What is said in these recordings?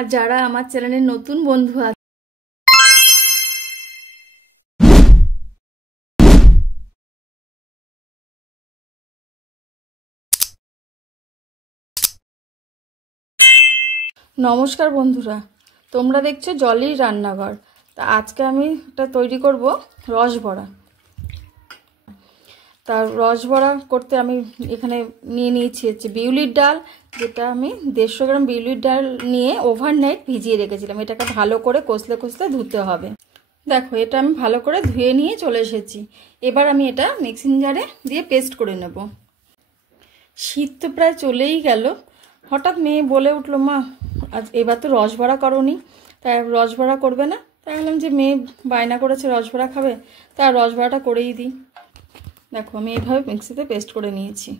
আর যারা আমার চ্যানেলের নতুন বন্ধু আছে নমস্কার বন্ধুরা, তোমরা দেখছো জলির রান্নাঘর। তা আজকে আমি একটা তৈরি করব রসবড়া। তার রসবড়া করতে আমি এখানে নিয়েছি হচ্ছে বিউলির ডাল, যেটা আমি 150 গ্রাম বিউলির ডাল নিয়ে ওভারনাইট ভিজিয়ে রেখেছিলাম। এটাকে ভালো করে কষলে কষলে ধুতে হবে। দেখো, এটা আমি ভালো করে ধুয়ে নিয়ে চলে এসেছি। এবার আমি এটা মিক্সিং জারে দিয়ে পেস্ট করে নেব। শীত তো প্রায় চলেই গেল, হঠাৎ মেয়ে বলে উঠলো, মা আজ এবার তো রসবড়া করোনি, তাই রসবড়া করবে না? তাই বললাম যে মেয়ে বায়না করেছে রসবড়া খাবে, তার রসবড়াটা করেই দিই। দেখো, আমি এইভাবে মিক্সিতে পেস্ট করে নিয়েছি।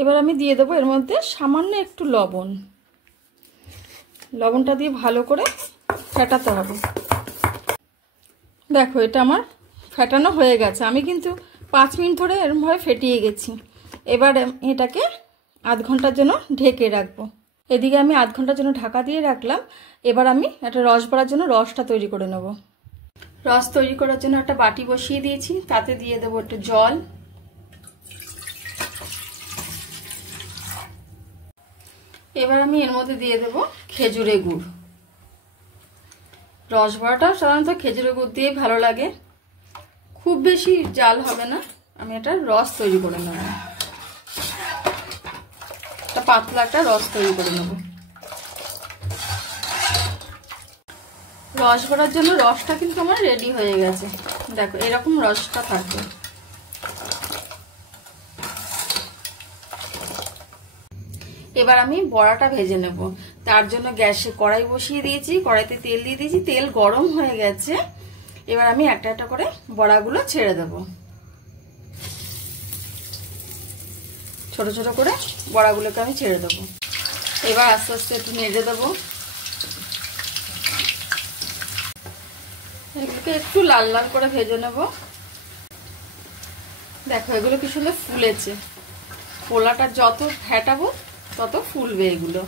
এবার আমি দিয়ে দেবো এর মধ্যে সামান্য একটু লবণ। লবণটা দিয়ে ভালো করে ফেটাতে হবে। দেখো, এটা আমার ফেটানো হয়ে গেছে। আমি কিন্তু 5 মিনিট ধরে এরমভাবে ফেটিয়ে গেছি। এবার এটাকে আধ ঘন্টার জন্য ঢেকে রাখবো। এদিকে আমি আধ ঘন্টার জন্য ঢাকা দিয়ে রাখলাম। এবার আমি একটা রসবড়ার জন্য রসটা তৈরি করে নেব। রস তৈরি করার জন্য একটা বাটি বসিয়ে দিয়েছি, তাতে দিয়ে দেবো একটু জল। এবার আমি এর মধ্যে দিয়ে দেবো খেজুরের গুড়। রসবড়াটা সাধারণত খেজুরের গুড় দিয়েই ভালো লাগে। খুব বেশি জাল হবে না, আমি একটা রস তৈরি করে নেব। একটা পাতলা একটা রস তৈরি করে নেব। রস করার জন্য রসটা কিন্তু আমার রেডি হয়ে গেছে। দেখো, এরকম রসটা থাকবে। এবার আমি বড়াটা ভেজে নেব। তার জন্য গ্যাসে কড়াই বসিয়ে দিয়েছি, কড়াইতে তেল দিয়ে দিয়েছি, তেল গরম হয়ে গেছে। এবার আমি একটা একটা করে বড়াগুলো ছেড়ে দেব। ছোট ছোট করে বড়াগুলোকে আমি ছেড়ে দেবো। এবার আস্তে আস্তে একটু নেড়ে দেবো। এগুলোকে একটু লাল লাল করে ভেজে নেব। দেখো, এগুলো কি সুন্দর ফুলেছে। পোলাটা যত ফেটাবো তত ফুলবে এগুলো।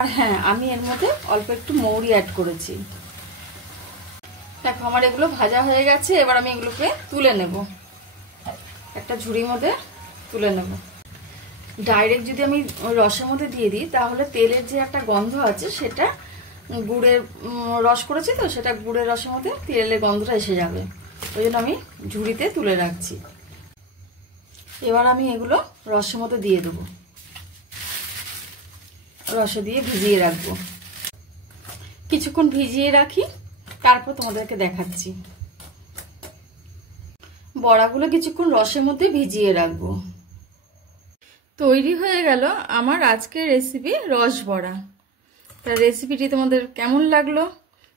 আর হ্যাঁ, আমি এর মধ্যে অল্প একটু মৌরি অ্যাড করেছি। দেখো, আমার এগুলো ভাজা হয়ে গেছে। এবার আমি এগুলোকে তুলে নেব, একটা ঝুড়ির মধ্যে তুলে নেব। ডাইরেক্ট যদি আমি ওই রসের মধ্যে দিয়ে দিই, তাহলে তেলের যে একটা গন্ধ আছে, সেটা গুড়ের রস করেছি তো, সেটা গুড়ের রসের মধ্যে তেলের গন্ধটা এসে যাবে। ওই জন্য আমি ঝুড়িতে তুলে রাখছি। এবার আমি এগুলো রসের মধ্যে দিয়ে দেবো। রসে দিয়ে ভিজিয়ে রাখবো। কিছুক্ষণ ভিজিয়ে রাখি, তারপর তোমাদেরকে দেখাচ্ছি। বড়াগুলো কিছুক্ষণ রসের মধ্যে ভিজিয়ে রাখবো। তৈরি হয়ে গেল আমার আজকের রেসিপি রসবড়া। তার রেসিপিটি তোমাদের কেমন লাগলো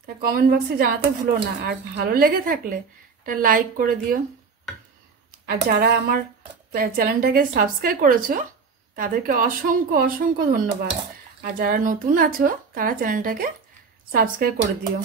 তা কমেন্ট বক্সে জানাতে ভুলো না। আর ভালো লেগে থাকলে একটা লাইক করে দিও। আর যারা আমার চ্যানেলটাকে সাবস্ক্রাইব করেছো, তাদেরকে অসংখ্য অসংখ্য ধন্যবাদ। আর যারা নতুন আছো, তারা চ্যানেলটাকে সাবস্ক্রাইব করে দিও।